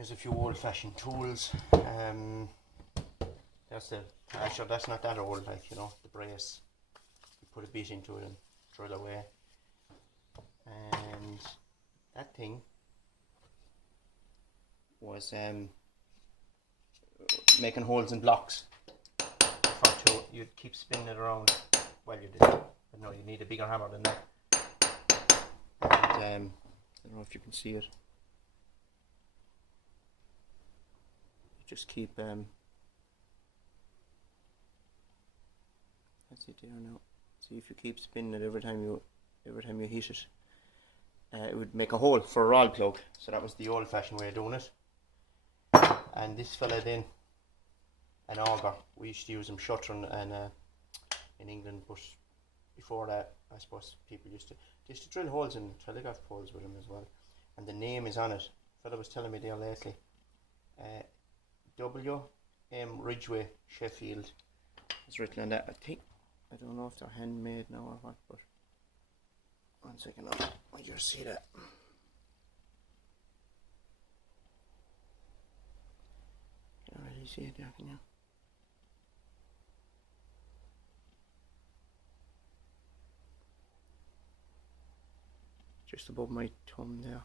Here's a few old-fashioned tools. That's actually that's not that old, like, you know, the brace. You put a bit into it and drill away. And that thing was making holes in blocks. You'd keep spinning it around. Well, you did. But no, you need a bigger hammer than that. And I don't know if you can see it. You just keep that's it there now. See, if you keep spinning it every time you hit it, it would make a hole for a roll plug. So that was the old-fashioned way of doing it. And this fella then, an auger. We used to use them shuttering and in England, but before that, I suppose people used to drill holes in telegraph poles with them as well. And the name is on it. Fella was telling me there lately. W.M. Ridgway Sheffield is written on that. I don't know if they're handmade now or what, but one second, I'll just see that. Can't really see it there, can you? Just above my thumb there.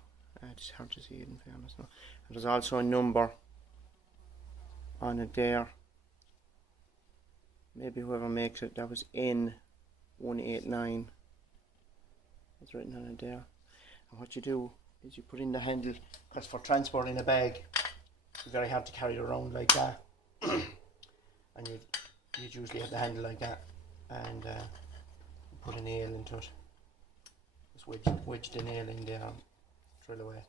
It's hard to see it in fairness now. And there's also a number on it there. Maybe whoever makes it, that was N189. It's written on it there. And what you do is you put in the handle, because for transporting a bag, it's very hard to carry it around like that. And you'd usually have the handle like that, and put a nail into it. Just wedge the nail in there and drill away.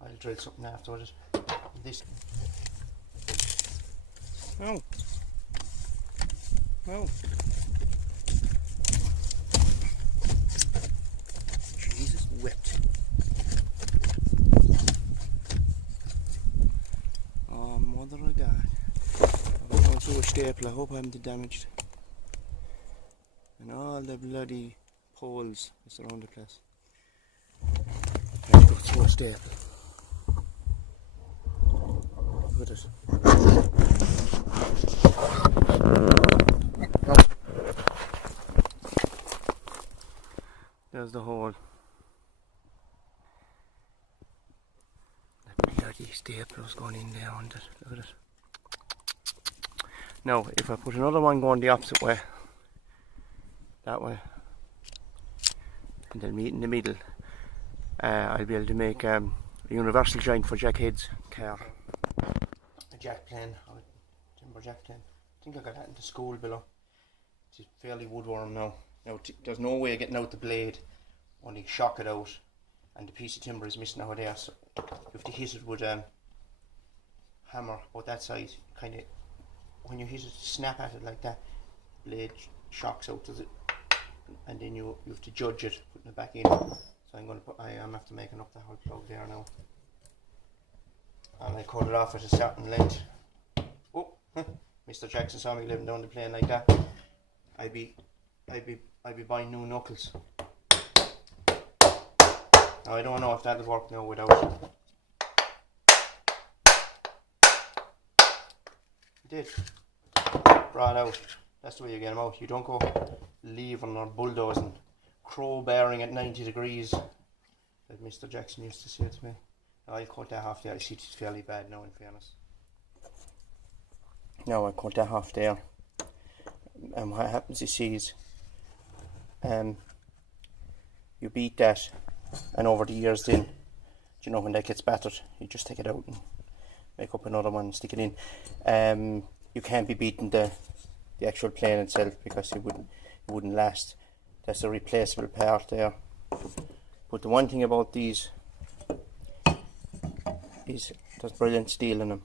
I'll drill something afterwards. This. Oh. Oh. Jesus wept. Oh, mother of God. I'm going through a staple. I hope I haven't damaged. And all the bloody poles that's around the place. I have to go through a staple. Look at it. There's the hole. That bloody staple was going in there on it. Look at it. Now, if I put another one going the opposite way, that way, and then meet in the middle, I'll be able to make a universal joint for Jack Head's car. A jack plane, or a timber jack plane. I think I got that into school below. It's fairly woodworm now. Now there's no way of getting out the blade, only shock it out, and the piece of timber is missing out there, so you have to hit it with a hammer about that size. Kind of, when you hit it, snap at it like that, the blade shocks out, does it? And then you have to judge it, putting it back in. So I am after making up the whole plug there now. And I cut it off at a certain length. Oh, Mr. Jackson saw me living down the plane like that. I'd be buying new knuckles. Now I don't know if that'll work now without it. It did. Brought out. That's the way you get them out. You don't go leaving or bulldozing, crowbarring at 90 degrees, that Mr. Jackson used to say to me. I'll cut that half there. I see it's fairly bad now, in fairness. Now I cut that half there. And what happens, you see, is you beat that, and over the years then, you know, when that gets battered, you just take it out and make up another one and stick it in. You can't be beating the actual plane itself, because it wouldn't last. That's a replaceable part there. But the one thing about these is there's brilliant steel in them.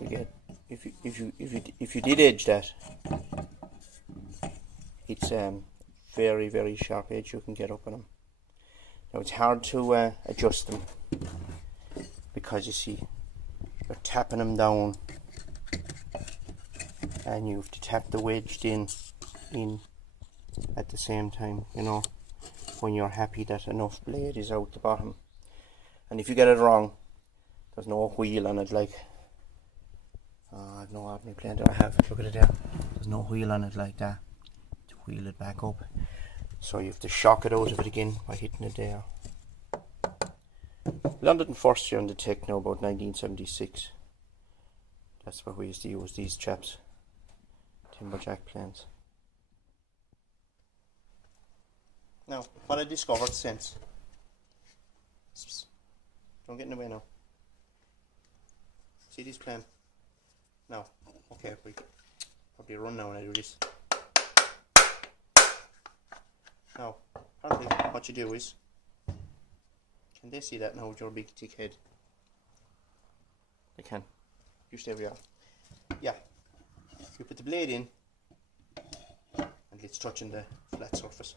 You get, if you did edge that, it's very, very sharp edge you can get up on them. Now it's hard to adjust them, because you see you're tapping them down, and you have to tap the wedged in at the same time, you know, when you're happy that enough blade is out the bottom. And if you get it wrong, there's no wheel on it, like, I've no ordinary plane that I have, look at it there, there's no wheel on it like that, to wheel it back up, so you have to shock it out of it again by hitting it there. Landed in first year on the tech now, about 1976, that's what we used to use, these chaps, timberjack planes. Now, what I discovered since, don't get in the way now. See this plane? Now, okay, we probably run now when I do this. Now, apparently what you do is, can they see that now with your big thick head? They can. You stay where you are. Yeah. You put the blade in, and it's touching the flat surface.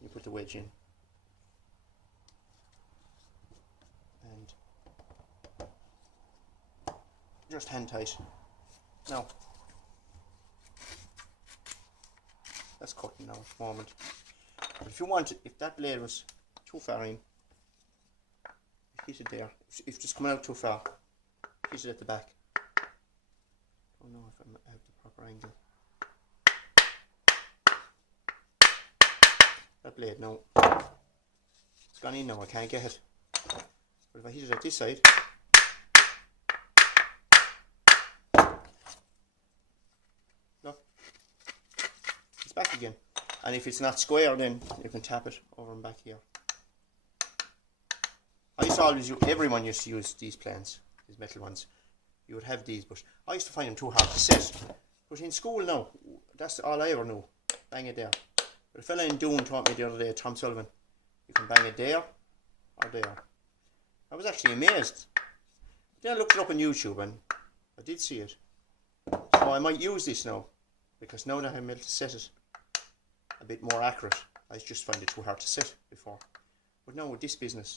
You put the wedge in. And just hand tight. Now, that's cutting now at the moment. But if you want, if that blade was too far in, hit it there. If it's coming out too far, hit it at the back. I don't know if I have the proper angle. That blade now, it's gone in now, I can't get it. But if I hit it at this side, look, it's back again. And if it's not square, then you can tap it over and back here. I used to always use, everyone used to use these planes, these metal ones. You would have these, but I used to find them too hard to set. But in school now, that's all I ever knew. Bang it there. But a fella in Doon taught me the other day, Tom Sullivan, you can bang it there or there. I was actually amazed. Then I looked it up on YouTube and I did see it. So I might use this now, because now that I'm able to set it a bit more accurate, I just find it too hard to set before. But now with this business,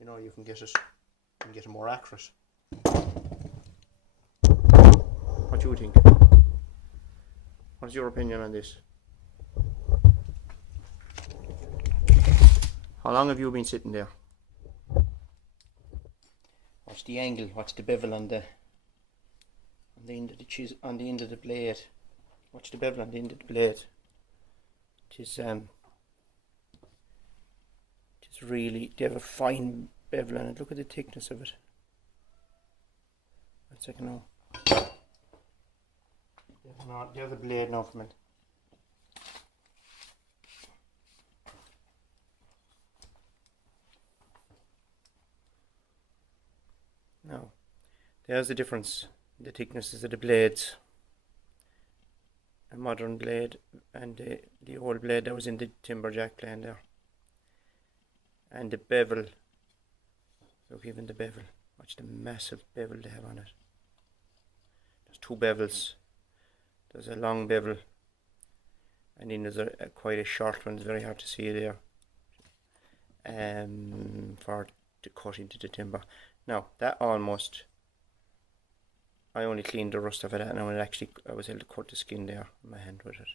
you know, you can get it more accurate. What do you think? What's your opinion on this? How long have you been sitting there? What's the angle? What's the bevel on the end of the on the end of the blade? What's the bevel on the end of the blade? It is really, they have a fine bevel on it. Look at the thickness of it. One second now. The other blade now from it. Now, there's the difference. The thicknesses of the blades. A modern blade and the old blade that was in the timberjack plane there. And the bevel. Look, even the bevel. Watch the massive bevel they have on it. There's two bevels. There's a long bevel, and then there's a quite a short one. It's very hard to see there. For to cut into the timber. Now that almost, I only cleaned the rust of it, and I was able to cut the skin there in my hand with it,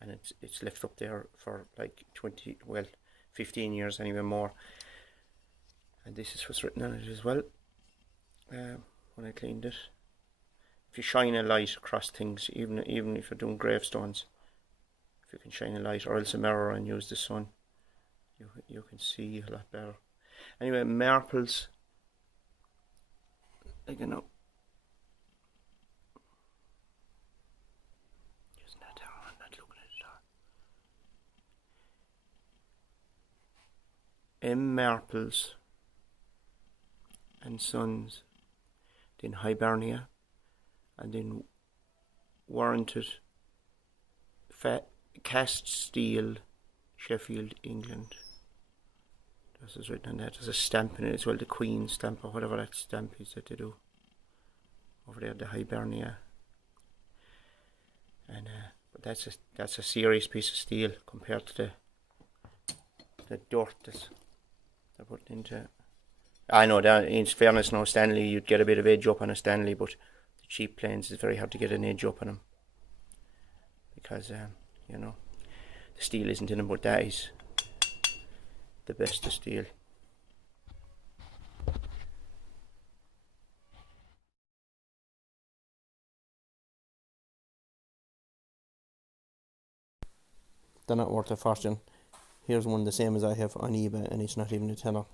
and it's left up there for like 15 years anyway more. And this is what's written on it as well. When I cleaned it, if you shine a light across things, even if you're doing gravestones, if you can shine a light or else a mirror and use the sun, you can see a lot better. Anyway, marples, like, you know, isn't that there? I'm not looking at it. M. Marples and Sons, then Hibernia, and then warranted cast steel, Sheffield, England. This is written on that. There's a stamp in it as well, the Queen stamp or whatever that stamp is that they do. Over there, the Hibernia. And but that's a serious piece of steel compared to the dirt that's they're putting into. I know that in fairness now, Stanley, you'd get a bit of edge up on a Stanley, but the cheap planes is very hard to get an edge up on them because you know, the steel isn't in them, but that is the best of steel. they're not worth a fortune. Here's one the same as I have on eBay and it's not even a tenner.